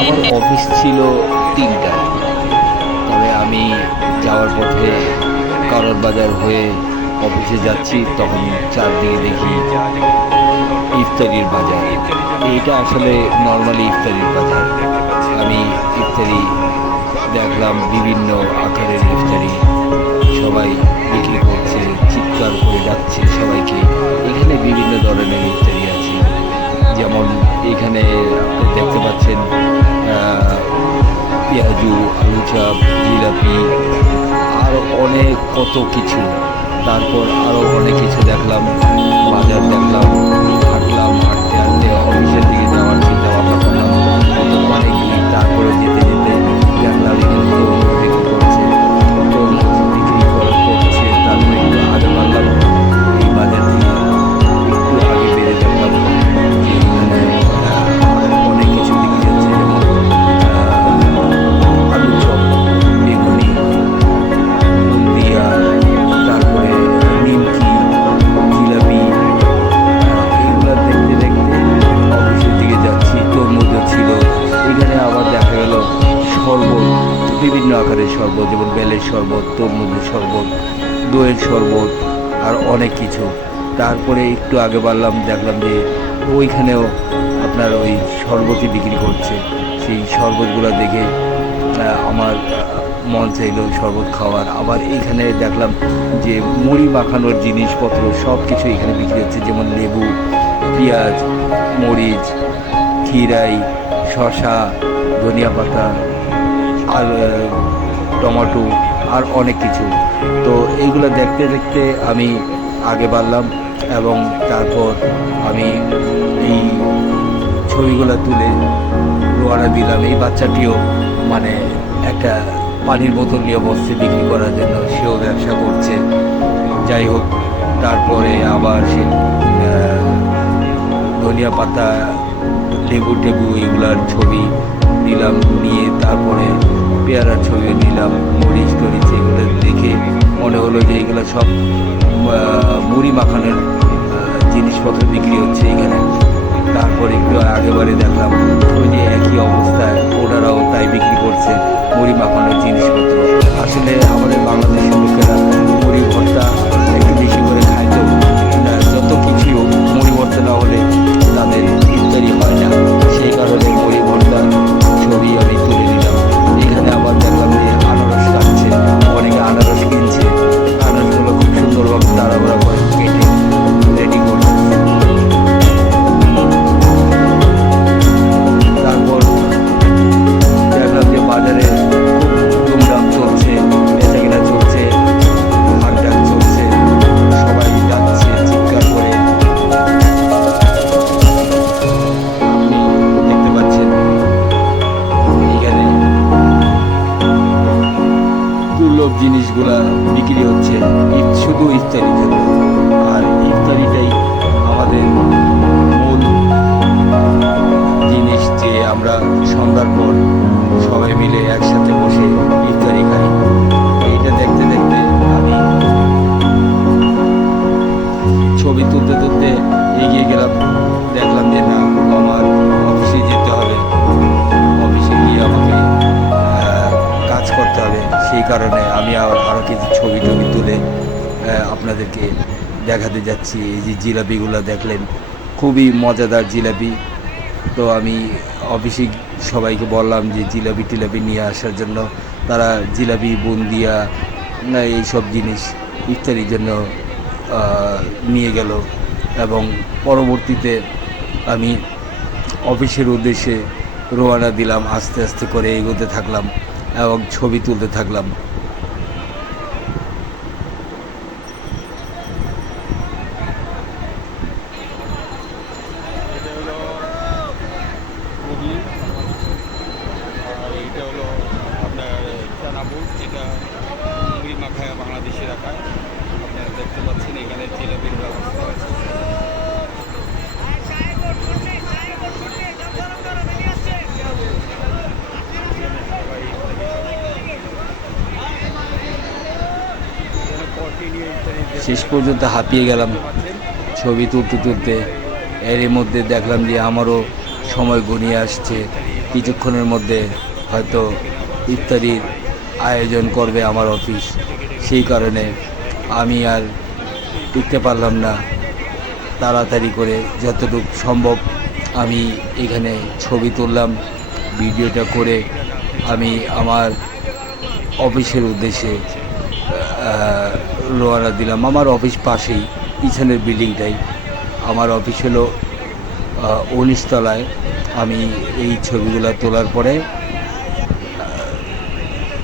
আমার অফিস ছিল তিনটায়। তবে আমি যাওয়ার পথে কারোর বাজার হয়ে অফিসে যাচ্ছি, তখন চারদিকে দেখি ইফতারির বাজার। এইটা আসলে নর্মালি ইফতারির বাজার। আমি ইফতারি দেখলাম বিভিন্ন আকারের ইফতারি। সবাই বিক্রি করছে, চিৎকার করে ডাকছে সবাইকে। এখানে বিভিন্ন ধরনের ইফতারি আছে। যেমন এখানে পেঁয়াজু আলুচাপ জিলাপি আরও অনেক কত কিছু তারপর আরও অনেক কিছু দেখলাম, বাজার দেখলাম, হাঁটলাম, হাঁটতে হাঁটতে অফিসের দিকে যাওয়ার চিন্তা ভাবনা করলাম ভিড়। তারপরে যেতে আগে বাড়লাম দেখলাম যে ওইখানেও আপনার ওই শরবতই বিক্রি করছে। সেই শরবতগুলো দেখে আমার মন চাইলো শরবত খাওয়ার। আবার এইখানে দেখলাম যে মুড়ি মাখানোর জিনিসপত্র সব কিছু এখানে বিক্রি হচ্ছে, যেমন লেবু, পেঁয়াজ, মরিচ খিরাই শশা ধনিয়া পাতা, আর টমেটো, আর অনেক কিছু। তো এইগুলো দেখতে দেখতে আমি আগে বাড়লাম এবং তারপর আমি এই ছবিগুলো তুলে রোয়ানা দিলাম। এই বাচ্চাটিও মানে একটা পানির বোতল নিয়ে বসছে বিক্রি করার জন্য। সেও ব্যবসা করছে। যাই হোক, তারপরে আবার সে ধনিয়া পাতা, লেবু টেবু এগুলার ছবি নিলাম, নিয়ে তারপরে পেয়ারার ছবিও নিলাম, মরিচ টরিচ এগুলো দেখে মনে হলো যে এগুলো সব মুড়ি মাখানোর জিনিসপত্র বিক্রি হচ্ছে এখানে। তারপর একটু আগেবারে দেখলাম ওই যে একই অবস্থায় ওনারাও তাই বিক্রি করছে মাখানোর যাচ্ছি এই যে জিলাপিগুলো দেখলেন, খুবই মজাদার জিলাপি। তো আমি অফিসে সবাইকে বললাম যে জিলাপি টিলাপি নিয়ে আসার জন্য, তারা জিলাপি, বুন্দিয়া, না, এইসব জিনিস ইত্যাদির জন্য নিয়ে গেল। এবং পরবর্তীতে আমি অফিসের উদ্দেশ্যে রোয়ানা দিলাম, আস্তে আস্তে করে এগোতে থাকলাম এবং ছবি তুলতে থাকলাম এটা হলো কবি আর এটা হলো আপনার চানাবুট এটা মুড়ি মাখায় বাংলাদেশি রাখায় আপনারা দেখতে পাচ্ছেন এখানে জিলাপির ব্যবস্থা আছে সবাই এখানে continue ইত্যাদি দেখতে শেষ পর্যন্ত হাঁপিয়ে গেলাম। ছবি তুলতে তুলতে এর মধ্যে দেখলাম যে আমারও সময় ঘনিয়ে আসছে। কিছুক্ষণের মধ্যে হয়তো ইফতারির আয়োজন করবে আমার অফিস। সেই কারণে আমি আর টিকতে পারলাম না। তাড়াতাড়ি করে যতটুকু সম্ভব আমি এখানে ছবি তুললাম, ভিডিওটা করে আমি আমার অফিসের উদ্দেশ্যে রওনা দিলাম। আমার অফিস পাশেই পিছনের বিল্ডিংটাই। আমার অফিস হলো উনিশ তলায় আমি এই ছবিগুলো তোলার পরে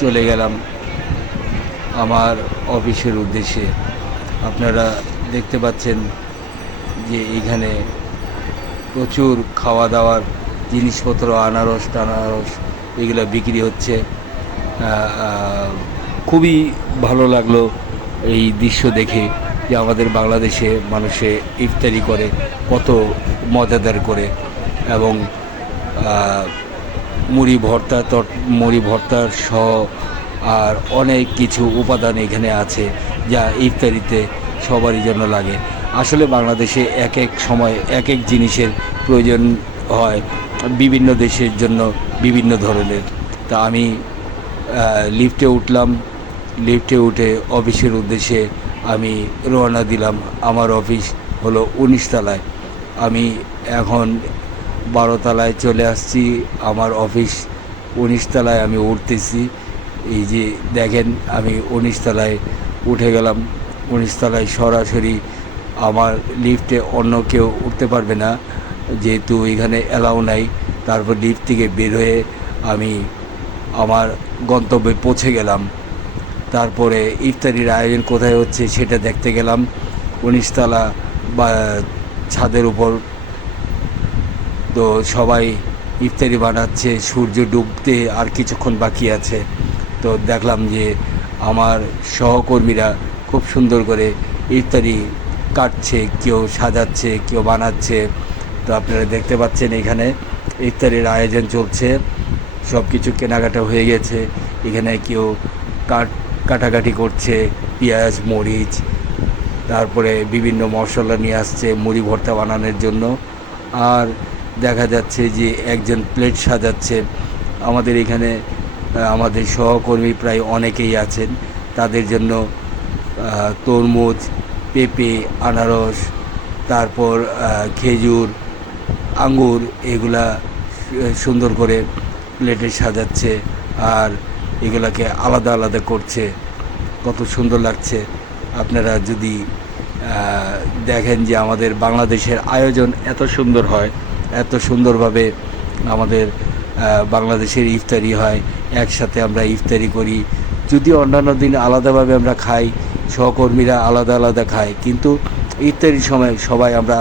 চলে গেলাম আমার অফিসের উদ্দেশ্যে। আপনারা দেখতে পাচ্ছেন যে এখানে প্রচুর খাওয়া দাওয়ার জিনিসপত্র, আনারস, টানারস, এগুলো বিক্রি হচ্ছে। খুবই ভালো লাগল। এই দৃশ্য দেখে যে আমাদের বাংলাদেশে মানুষে ইফতারি করে, কত মজাদার করে এবং মুড়ি ভর্তা তট মুড়ি ভর্তার সহ আর অনেক কিছু উপাদান এখানে আছে যা ইফতারিতে সবারই জন্য লাগে। আসলে বাংলাদেশে এক এক সময় এক এক জিনিসের প্রয়োজন হয় বিভিন্ন দেশের জন্য বিভিন্ন ধরনের। তা আমি লিফটে উঠলাম লিফটে উঠে অফিসের উদ্দেশ্যে আমি রওনা দিলাম। আমার অফিস হলো উনিশ তলায়। আমি এখন বারো তলায় চলে আসছি। আমার অফিস উনিশ তলায় আমি উঠতেছি। এই যে দেখেন, আমি উনিশ তলায় উঠে গেলাম। উনিশ তলায় সরাসরি আমার লিফটে অন্য কেউ উঠতে পারবে না। যেহেতু এখানে অ্যালাউ নাই, তারপর লিফট থেকে বের হয়ে আমি আমার গন্তব্যে পৌঁছে গেলাম। তারপরে ইফতারির আয়োজন কোথায় হচ্ছে সেটা দেখতে গেলাম। উনিশতলা বা ছাদের উপর। তো সবাই ইফতারি বানাচ্ছে, সূর্য ডুবতে আর কিছুক্ষণ বাকি আছে। তো দেখলাম যে আমার সহকর্মীরা খুব সুন্দর করে ইফতারি কাটছে, কেউ সাজাচ্ছে, কেউ বানাচ্ছে। তো আপনারা দেখতে পাচ্ছেন এখানে ইফতারির আয়োজন চলছে। সব কিছু কেনাকাটা হয়ে গেছে। এখানে কেউ কাট কাটাকাটি করছে, পেঁয়াজ, মরিচ, তারপরে বিভিন্ন মশলা নিয়ে আসছে মুড়ি ভর্তা বানানোর জন্য। আর দেখা যাচ্ছে যে একজন প্লেট সাজাচ্ছে। আমাদের এখানে আমাদের সহকর্মী প্রায় অনেকেই আছেন। তাদের জন্য তরমুজ, পেঁপে, আনারস, তারপর খেজুর, আঙ্গুর এগুলা সুন্দর করে প্লেটে সাজাচ্ছে। আর এগুলাকে আলাদা আলাদা করছে, কত সুন্দর লাগছে। আপনারা যদি দেখেন যে আমাদের বাংলাদেশের আয়োজন এত সুন্দর হয়, এত সুন্দরভাবে আমাদের বাংলাদেশের ইফতারি হয়, একসাথে আমরা ইফতারি করি। যদি অন্যান্য দিন আলাদাভাবে আমরা খাই, সহকর্মীরা আলাদা আলাদা খায়, কিন্তু ইফতারির সময় সবাই আমরা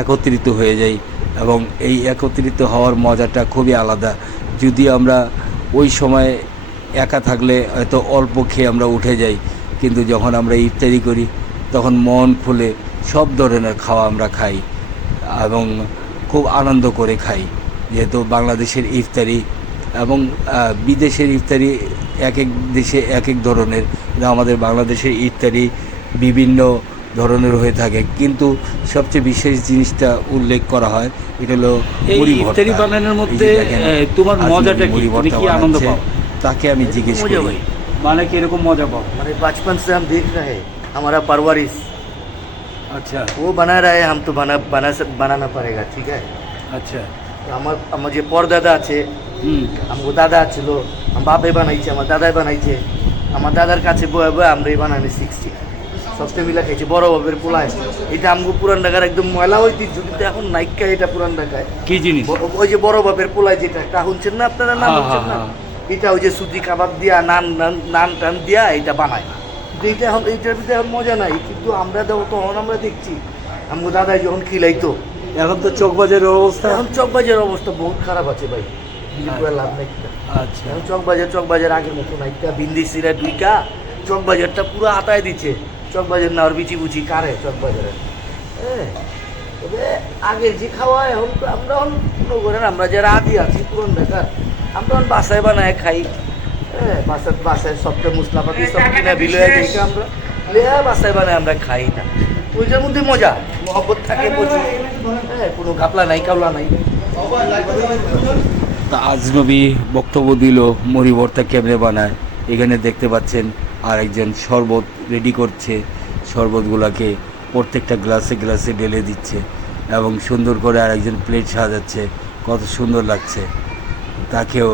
একত্রিত হয়ে যাই এবং এই একত্রিত হওয়ার মজাটা খুবই আলাদা। যদি আমরা ওই সময় একা থাকলে হয়তো অল্প খেয়ে আমরা উঠে যাই, কিন্তু যখন আমরা ইফতারি করি, তখন মন খুলে সব ধরনের খাওয়া আমরা খাই এবং খুব আনন্দ করে খাই। যেহেতু বাংলাদেশের ইফতারি এবং বিদেশের ইফতারি এক এক দেশে এক এক ধরনের। আমাদের বাংলাদেশের ইফতারি বিভিন্ন ধরনের হয়ে থাকে কিন্তু সবচেয়ে বিশেষ জিনিসটা উল্লেখ করা হয় এটা হলো এই মুড়ি ভর্তা। ইফতারি বানানোর এই যে মধ্যে, দেখেন, এ, তোমার আজকে মজাটা কি? মুড়ি তুমি ভর্তা কি আনন্দ বানাচ্ছে। পাও? তাকে আমি জিজ্ঞেস मुझे করি भाई মানে কিরকম মজা পাও हमारे बचपन से हम देख रहे हैं हमारा परवरिश আচ্ছা वो बना रहे हैं हम तो बना बना बनाना पड़ेगा ठीक है আচ্ছা আমার আমার যে পরদাদা আছে হুম আমার দাদা ছিল আমার বাপে বানাইছে আমার দাদাই বানাইছে আমার দাদার কাছে বয়ে বয়ে আমরা এই বানানি শিখছি সবসময় মিলা খাইছি বড় বাপের পোলায় এটা আমগো পুরান ঢাকার একদম ময়লা ঐতিহ্য কিন্তু এখন নাইকা এটা পুরান ঢাকায়। কি জিনিস? ওই যে বড় বাপের পোলায় যেটা একটা শুনছেন না আপনারা? নাম হ্যাঁ, শুনছেন না? হ্যাঁ, এটা ওই যে সুজি কাবাব দিয়া নান নান- নান টান দিয়া এটা বানায়। কিন্তু এটা এখন এইটার ভিতরে এখন মজা নাই কিন্তু আমরা তো তখন আমরা দেখছি আমগো দাদা যখন খিলাইতো এখন তো চকবাজারের অবস্থা। এখন চকবাজারের অবস্থা বহুত খারাপ আছে ভাই। লাভ নাই। আচ্ছা। এখন চকবাজার চকবাজার আগের মতো না একটা বিন্দি সিরা দুইটা চকবাজারটা পুরো আতায় দিচ্ছে চকবাজার না ওর বিচি বুচি কারে চকবাজারে? হ্যাঁ তবে আগে যে খাওয়া এখন তো আমরা এখন মনে করেন আমরা যারা আদি আছি পুরন ঢাকা আমরা এখন বাসায় বানায় খাই। হ্যাঁ বাসায় বাসায় সবটা মশলাপাতি সব কিনা বিলয়ে দেখে আমরা। লেয়া বাসায় বানায় আমরা খাই না। ওইটার মধ্যে মজা মহব্বত থাকে প্রচুর। হ্যাঁ কোনো ঘাপলা নাই কাবলা নাই। তা আজনবী বক্তব্য দিল মুড়ি ভর্তা কেমনে বানায়? এখানে দেখতে পাচ্ছেন আরেকজন শরবত রেডি করছে। শরবতগুলোকে প্রত্যেকটা গ্লাসে গ্লাসে ঢেলে দিচ্ছে এবং সুন্দর করে আর একজন প্লেট সাজাচ্ছে। কত সুন্দর লাগছে। তাকেও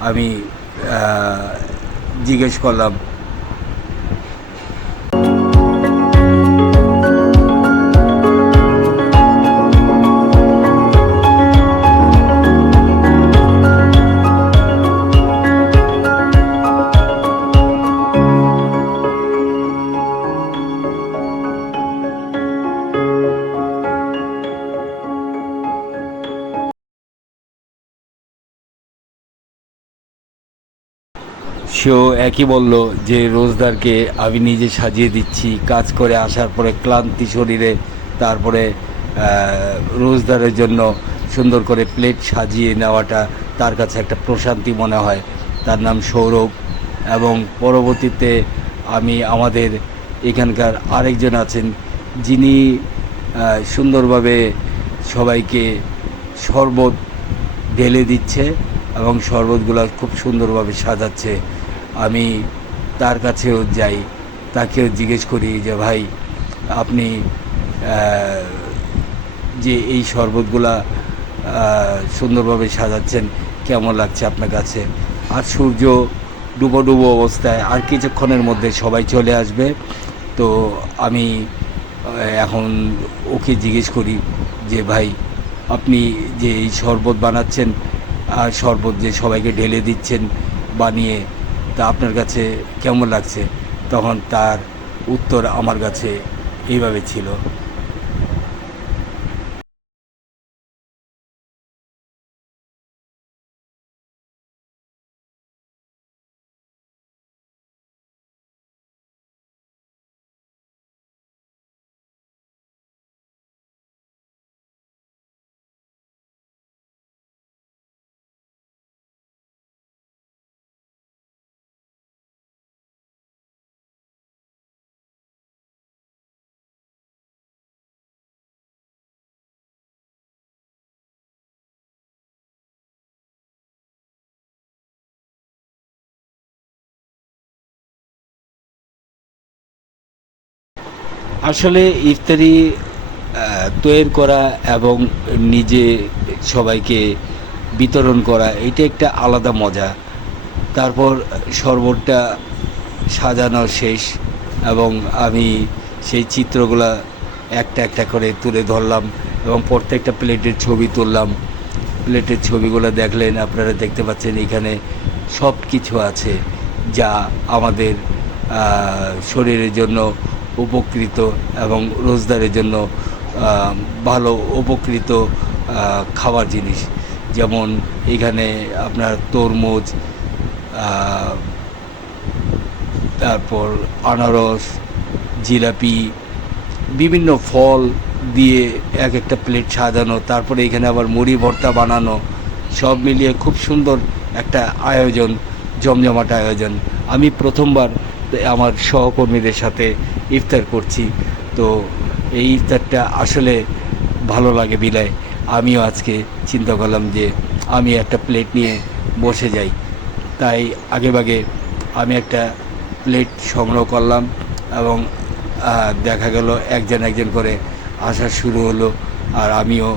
আমি জিজ্ঞেস করলাম সেও একই বলল যে, রোজদারকে আমি নিজে সাজিয়ে দিচ্ছি। কাজ করে আসার পরে ক্লান্তি শরীরে, তারপরে রোজদারের জন্য সুন্দর করে প্লেট সাজিয়ে নেওয়াটা তার কাছে একটা প্রশান্তি মনে হয়। তার নাম সৌরভ এবং পরবর্তীতে আমি আমাদের এখানকার আরেকজন আছেন যিনি সুন্দরভাবে সবাইকে শরবত ঢেলে দিচ্ছে। এবং শরবতগুলো খুব সুন্দরভাবে সাজাচ্ছে। আমি তার কাছেও যাই, তাকেও জিজ্ঞেস করি যে, ভাই, আপনি যে এই শরবতগুলা সুন্দরভাবে সাজাচ্ছেন, কেমন লাগছে আপনার কাছে? আর সূর্য ডুবো ডুবো অবস্থায় আর কিছুক্ষণের মধ্যে সবাই চলে আসবে। তো আমি এখন ওকে জিজ্ঞেস করি যে, ভাই, আপনি যে এই শরবত বানাচ্ছেন শরবত যে সবাইকে ঢেলে দিচ্ছেন বানিয়ে, তা আপনার কাছে কেমন লাগছে? তখন তার উত্তর আমার কাছে এইভাবে ছিল। আসলে ইফতারি তৈরি করা এবং নিজে সবাইকে বিতরণ করা, এটা একটা আলাদা মজা। তারপর শরবতটা সাজানো শেষ এবং আমি সেই চিত্রগুলা একটা একটা করে তুলে ধরলাম এবং প্রত্যেকটা প্লেটের ছবি তুললাম। প্লেটের ছবিগুলো দেখলেন, আপনারা দেখতে পাচ্ছেন এখানে সব কিছু আছে যা আমাদের শরীরের জন্য উপকৃত এবং রোজদারের জন্য ভালো উপকৃত খাবার জিনিস। যেমন এখানে আপনার তরমুজ তারপর আনারস, জিলাপি, বিভিন্ন ফল দিয়ে এক একটা প্লেট সাজানো, তারপরে এখানে আবার মুড়ি ভর্তা বানানো, সব মিলিয়ে খুব সুন্দর একটা আয়োজন, জমজমাট আয়োজন। আমি প্রথমবার আমার সহকর্মীদের সাথে ইফতার করছি। তো এই ইফতারটা আসলে ভালো লাগে বিলায় আমিও আজকে চিন্তা করলাম যে আমি একটা প্লেট নিয়ে বসে যাই। তাই আগেভাগে আমি একটা প্লেট সংগ্রহ করলাম এবং দেখা গেল একজন একজন করে আসা শুরু হলো। আর আমিও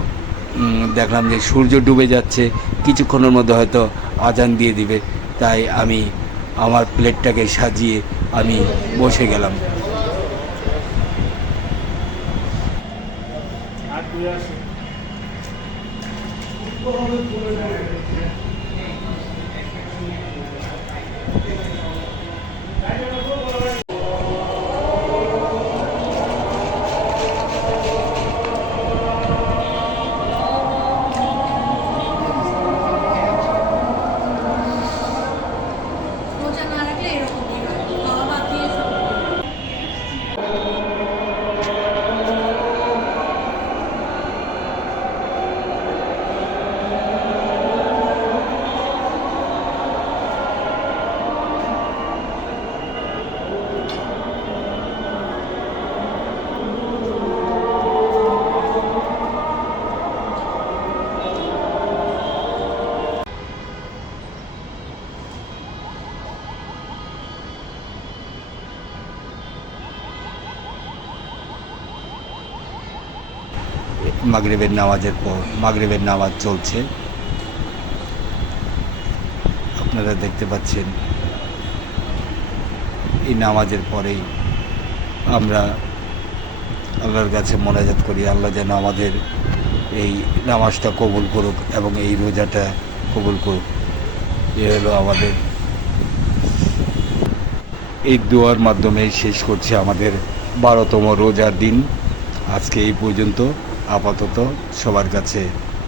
দেখলাম যে সূর্য ডুবে যাচ্ছে। কিছুক্ষণের মধ্যে হয়তো আজান দিয়ে দিবে। তাই আমি আমার প্লেটটাকে সাজিয়ে আমি বসে গেলাম। মোজা মাগরিবের নামাজের পর, মাগরিবের নামাজ চলছে। আপনারা দেখতে পাচ্ছেন, এই নামাজের পরেই আমরা আল্লাহর কাছে মোনাজাত করি, আল্লাহ যেন আমাদের এই নামাজটা কবুল করুক এবং এই রোজাটা কবুল করুক। এ হলো আমাদের, এই দোয়ার মাধ্যমে শেষ করছে আমাদের বারোতম রোজার দিন। আজকে এই পর্যন্ত আপাতত সবার কাছে